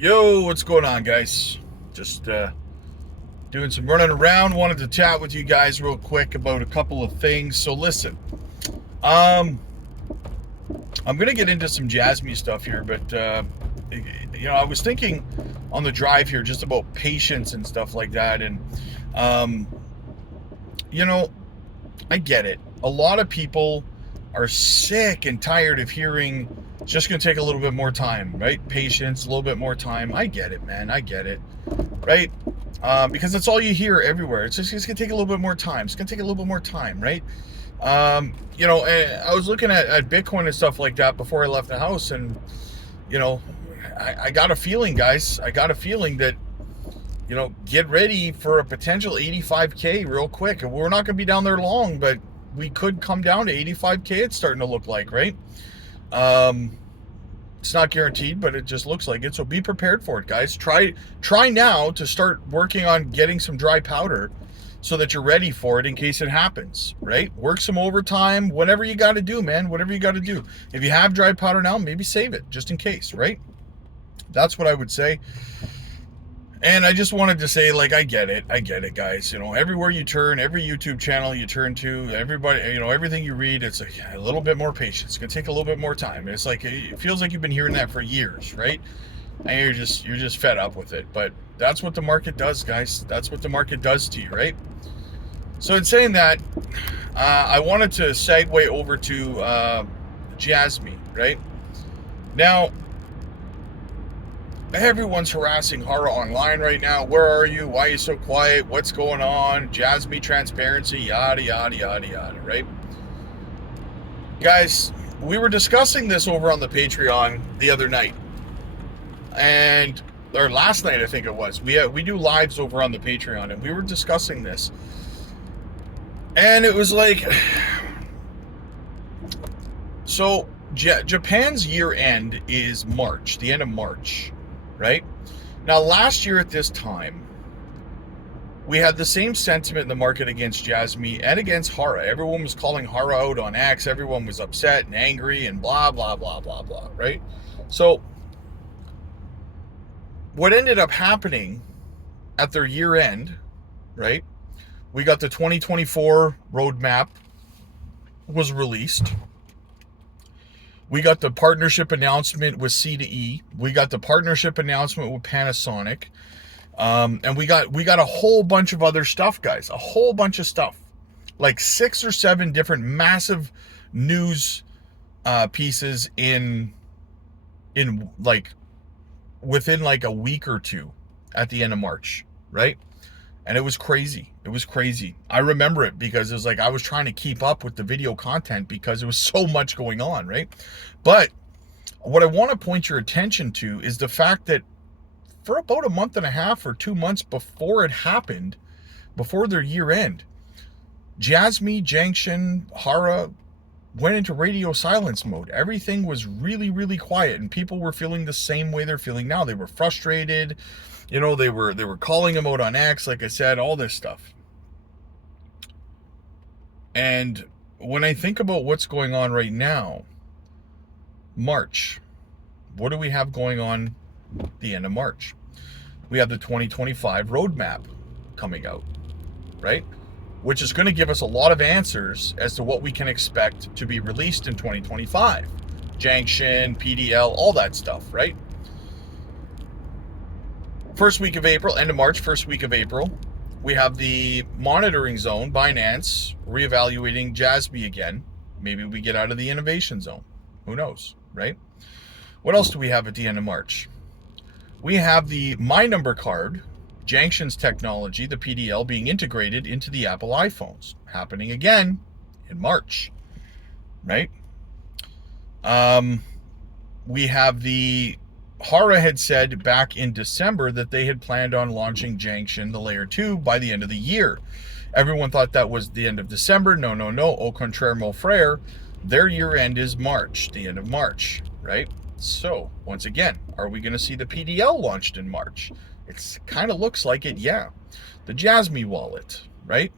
Yo, what's going on, guys? Just doing some running around. Wanted to chat with you guys real quick about a couple of things. So listen, I'm gonna get into some Jasmy stuff here, but I was thinking on the drive here just about patience and stuff like that, and um, you know, I get it. A lot of people are sick and tired of hearing it's just going to take a little bit more time, right? Patience, a little bit more time. I get it, man. I get it, right? Because that's all you hear everywhere. It's going to take a little bit more time. It's going to take a little bit more time, right? I was looking at Bitcoin and stuff like that before I left the house, and I got a feeling, guys. I got a feeling that get ready for a potential 85K real quick. And we're not going to be down there long, but we could come down to 85K. It's starting to look like, right? It's not guaranteed, but it just looks like it. So be prepared for it, guys. Try now to start working on getting some dry powder so that you're ready for it in case it happens, right? Work some overtime, whatever you got to do, man. Whatever you got to do. If you have dry powder now, maybe save it just in case, right? That's what I would say. And I just wanted to say, like, I get it, guys. Everywhere you turn, every YouTube channel you turn to, everybody, everything you read, it's like a little bit more patience. It's gonna take a little bit more time. It's like it feels like you've been hearing that for years, right? And you're just fed up with it. But that's what the market does, guys. That's what the market does to you, right? So in saying that, I wanted to segue over to Jasmy, right? Now, everyone's harassing Hara online right now. Where are you? Why are you so quiet? What's going on? Jasmy transparency, yada, yada, yada, yada, right? Guys, we were discussing this over on the Patreon the other night. Or last night, I think it was. We do lives over on the Patreon, and we were discussing this. And it was like... So, Japan's year end is March, the end of March. Right? Now, last year at this time, we had the same sentiment in the market against Jasmy and against Hara. Everyone was calling Hara out on X. Everyone was upset and angry and blah, blah, blah, blah, blah, right? So, what ended up happening at their year end, right? We got the 2024 roadmap was released. We got the partnership announcement with C2E. We got the partnership announcement with Panasonic. And we got a whole bunch of other stuff, guys. A whole bunch of stuff. Like 6 or 7 different massive news pieces in like within like a week or two at the end of March, right? And it was crazy. It was crazy. I remember it because it was like I was trying to keep up with the video content because there was so much going on, right? But what I want to point your attention to is the fact that for about a month and a half or 2 months before it happened, before their year end, Jasmy, Junction, Hara went into radio silence mode. Everything was really, really quiet, and people were feeling the same way they're feeling now. They were frustrated. They were calling him out on X, like I said, all this stuff. And when I think about what's going on right now, March, what do we have going on at the end of March? We have the 2025 roadmap coming out, right? Which is going to give us a lot of answers as to what we can expect to be released in 2025. Junction, PDL, all that stuff, right? First week of April, end of March, first week of April, we have the monitoring zone, Binance, reevaluating Jasmy again. Maybe we get out of the innovation zone. Who knows, right? What else do we have at the end of March? We have the My Number card, Junction's technology, the PDL, being integrated into the Apple iPhones. Happening again in March, right? We have the... Hara had said back in December that they had planned on launching Junction, the layer 2, by the end of the year. Everyone thought that was the end of December. No. Au contraire, mon frère. Their year end is March, the end of March, right? So, once again, are we going to see the PDL launched in March? It kind of looks like it, yeah. The Jasmy wallet, right?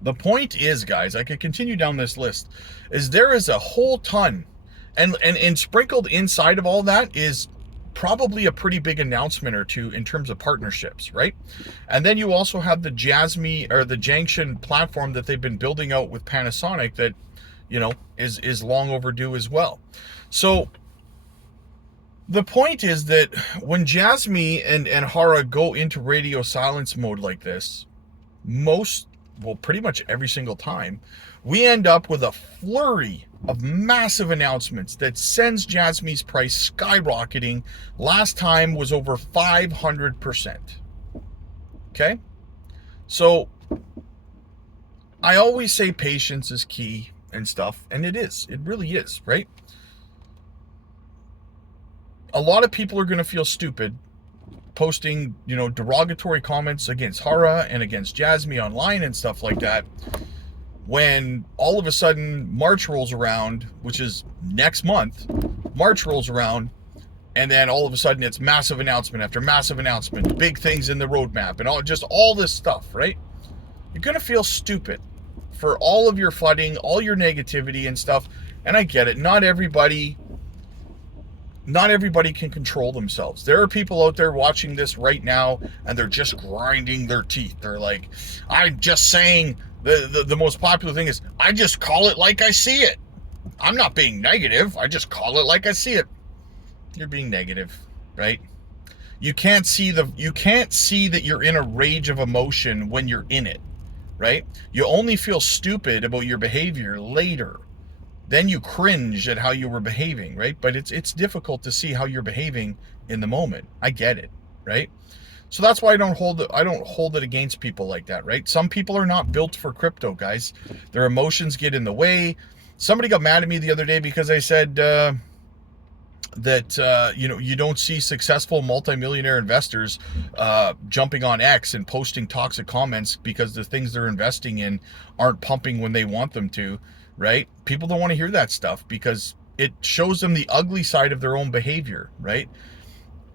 The point is, guys, I could continue down this list, is there is a whole ton, and sprinkled inside of all that is probably a pretty big announcement or two in terms of partnerships, right? And then you also have the Jasmy or the Junction platform that they've been building out with Panasonic that, you know, is long overdue as well. So the point is that when Jasmy and Hara go into radio silence mode like this, pretty much every single time, we end up with a flurry of massive announcements that sends Jasmy's price skyrocketing. Last time was over 500%. Okay? So I always say patience is key and stuff, and it is. It really is, right? A lot of people are going to feel stupid posting, you know, derogatory comments against Hara and against Jasmy online and stuff like that, when all of a sudden March rolls around, which is next month. March rolls around, and then all of a sudden it's massive announcement after massive announcement, big things in the roadmap, and all this stuff, right? You're going to feel stupid for all of your flooding, all your negativity and stuff. And I get it. Not everybody can control themselves. There are people out there watching this right now, and they're just grinding their teeth. They're like, I'm just saying, the most popular thing is, I just call it like I see it. I'm not being negative. I just call it like I see it. You're being negative, right? You can't see that you're in a rage of emotion when you're in it, right? You only feel stupid about your behavior later. Then you cringe at how you were behaving, right? But it's difficult to see how you're behaving in the moment. I get it, right? So that's why I don't hold it against people like that, right? Some people are not built for crypto, guys. Their emotions get in the way. Somebody got mad at me the other day because I said that you know, you don't see successful multimillionaire investors jumping on X and posting toxic comments because the things they're investing in aren't pumping when they want them to. Right? People don't want to hear that stuff because it shows them the ugly side of their own behavior, right?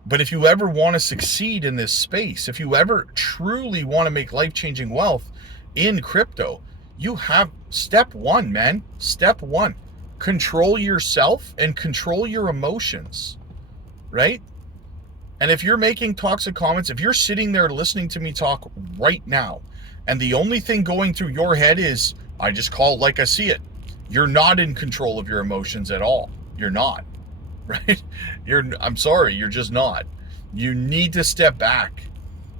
But if you ever want to succeed in this space, if you ever truly want to make life-changing wealth in crypto, you have step one, man. Step one, control yourself and control your emotions, right? And if you're making toxic comments, if you're sitting there listening to me talk right now, and the only thing going through your head is, I just call it like I see it, you're not in control of your emotions at all. You're not, right? I'm sorry, you're just not. You need to step back.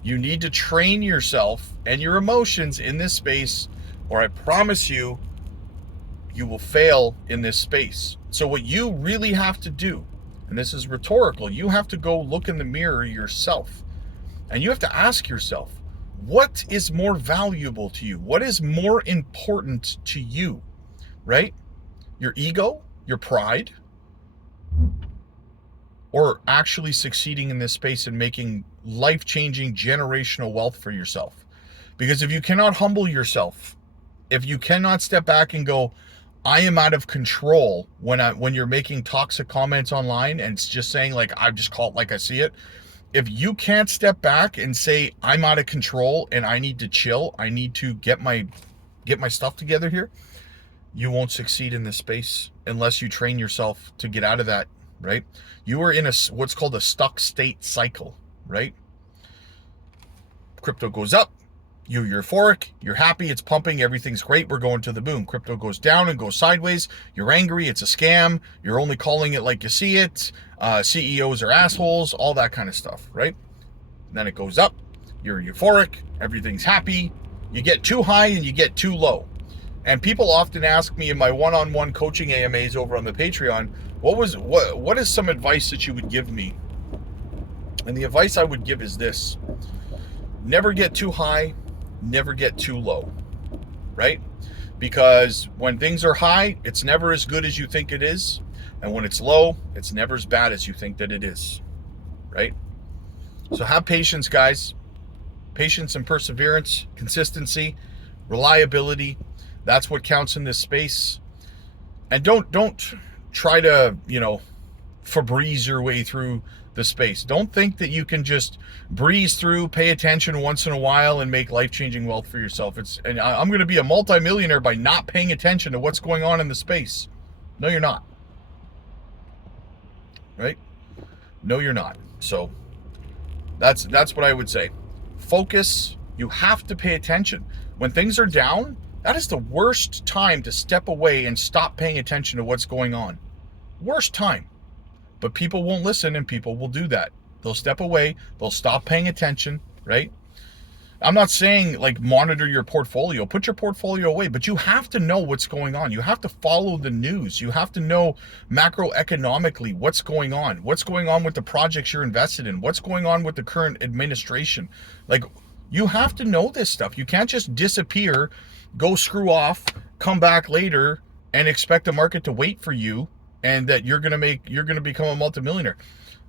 You need to train yourself and your emotions in this space, or I promise you, you will fail in this space. So what you really have to do, and this is rhetorical, you have to go look in the mirror yourself, and you have to ask yourself, what is more valuable to you? What is more important to you, right? Your ego, your pride, or actually succeeding in this space and making life-changing generational wealth for yourself? Because if you cannot humble yourself, if you cannot step back and go, I am out of control when you're making toxic comments online and it's just saying like, I just call it like I see it. If you can't step back and say, I'm out of control and I need to chill, I need to get my stuff together here, you won't succeed in this space unless you train yourself to get out of that, right? You are in what's called a stuck state cycle, right? Crypto goes up, you're euphoric, you're happy, it's pumping, everything's great, we're going to the moon. Crypto goes down and goes sideways, you're angry, it's a scam, you're only calling it like you see it, CEOs are assholes, all that kind of stuff, right? And then it goes up, you're euphoric, everything's happy, you get too high and you get too low. And people often ask me in my one-on-one coaching AMAs over on the Patreon, what is some advice that you would give me? And the advice I would give is this: never get too high, never get too low, right? Because when things are high, it's never as good as you think it is. And when it's low, it's never as bad as you think that it is, right? So have patience, guys. Patience and perseverance, consistency, reliability. That's what counts in this space. And don't try to, Febreze your way through the space. Don't think that you can just breeze through, pay attention once in a while, and make life-changing wealth for yourself. And I'm going to be a multimillionaire by not paying attention to what's going on in the space. No, you're not. Right? No, you're not. So that's what I would say. Focus. You have to pay attention. When things are down, that is the worst time to step away and stop paying attention to what's going on. Worst time. But people won't listen, and people will do that. They'll step away. They'll stop paying attention, right? I'm not saying like monitor your portfolio, put your portfolio away, but you have to know what's going on. You have to follow the news. You have to know macroeconomically what's going on with the projects you're invested in, what's going on with the current administration. Like, you have to know this stuff. You can't just disappear, go screw off, come back later and expect the market to wait for you and that you're going to become a multimillionaire.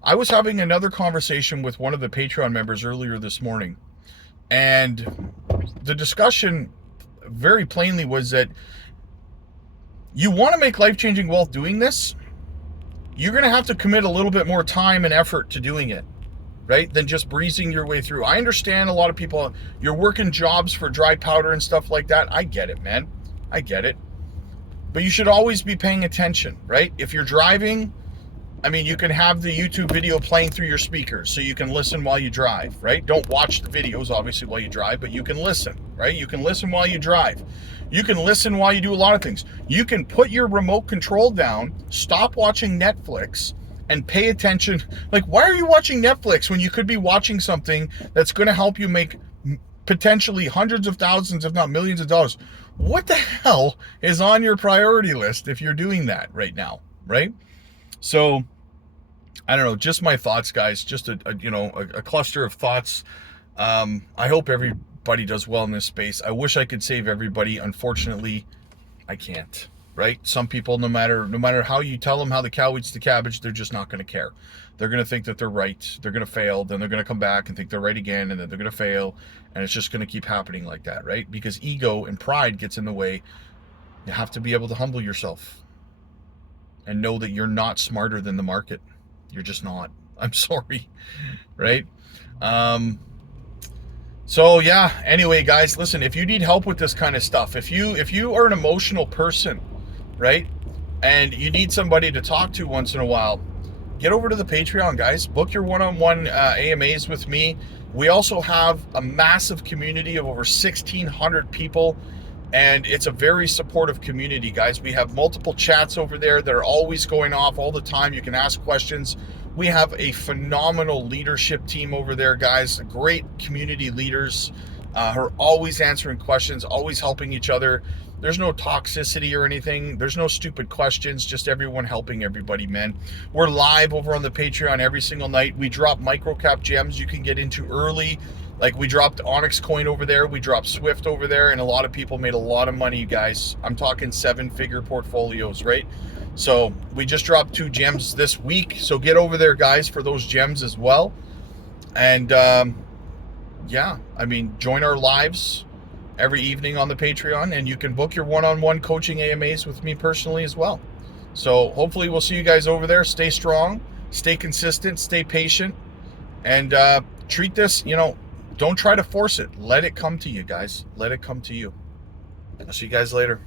I was having another conversation with one of the Patreon members earlier this morning. And the discussion very plainly was that you want to make life-changing wealth doing this, you're going to have to commit a little bit more time and effort to doing it, right? Than just breezing your way through. I understand a lot of people, you're working jobs for dry powder and stuff like that. I get it, man. I get it. But you should always be paying attention, right? If you're driving, I mean, you can have the YouTube video playing through your speakers so you can listen while you drive, right? Don't watch the videos, obviously, while you drive, but you can listen, right? You can listen while you drive. You can listen while you do a lot of things. You can put your remote control down, stop watching Netflix, and pay attention. Like, why are you watching Netflix when you could be watching something that's going to help you make potentially hundreds of thousands, if not millions of dollars? What the hell is on your priority list if you're doing that right now, right? So, I don't know, just my thoughts, guys, just a cluster of thoughts. I hope everybody does well in this space. I wish I could save everybody. Unfortunately, I can't, right? Some people, no matter how you tell them how the cow eats the cabbage, they're just not going to care. They're going to think that they're right. They're going to fail. Then they're going to come back and think they're right again. And then they're going to fail. And it's just going to keep happening like that, right? Because ego and pride gets in the way. You have to be able to humble yourself and know that you're not smarter than the market. You're just not. I'm sorry, right? So yeah, anyway, guys, listen, if you need help with this kind of stuff, if you are an emotional person, right, and you need somebody to talk to once in a while, get over to the Patreon, guys. Book your one-on-one AMAs with me. We also have a massive community of over 1,600 people, and it's a very supportive community, guys. We have multiple chats over there that are always going off all the time. You can ask questions. We have a phenomenal leadership team over there, guys. Great community leaders who are always answering questions, always helping each other. There's no toxicity or anything. There's no stupid questions, just everyone helping everybody, man. We're live over on the Patreon every single night. We drop microcap gems you can get into early. Like, we dropped Onyx coin over there, we dropped Swift over there, and a lot of people made a lot of money, guys. I'm talking 7-figure portfolios, right? So we just dropped 2 gems this week. So get over there, guys, for those gems as well. And yeah, I mean, join our lives every evening on the Patreon, and you can book your one-on-one coaching AMAs with me personally as well. So hopefully we'll see you guys over there. Stay strong, stay consistent, stay patient, and treat this, don't try to force it. Let it come to you, guys. Let it come to you. I'll see you guys later.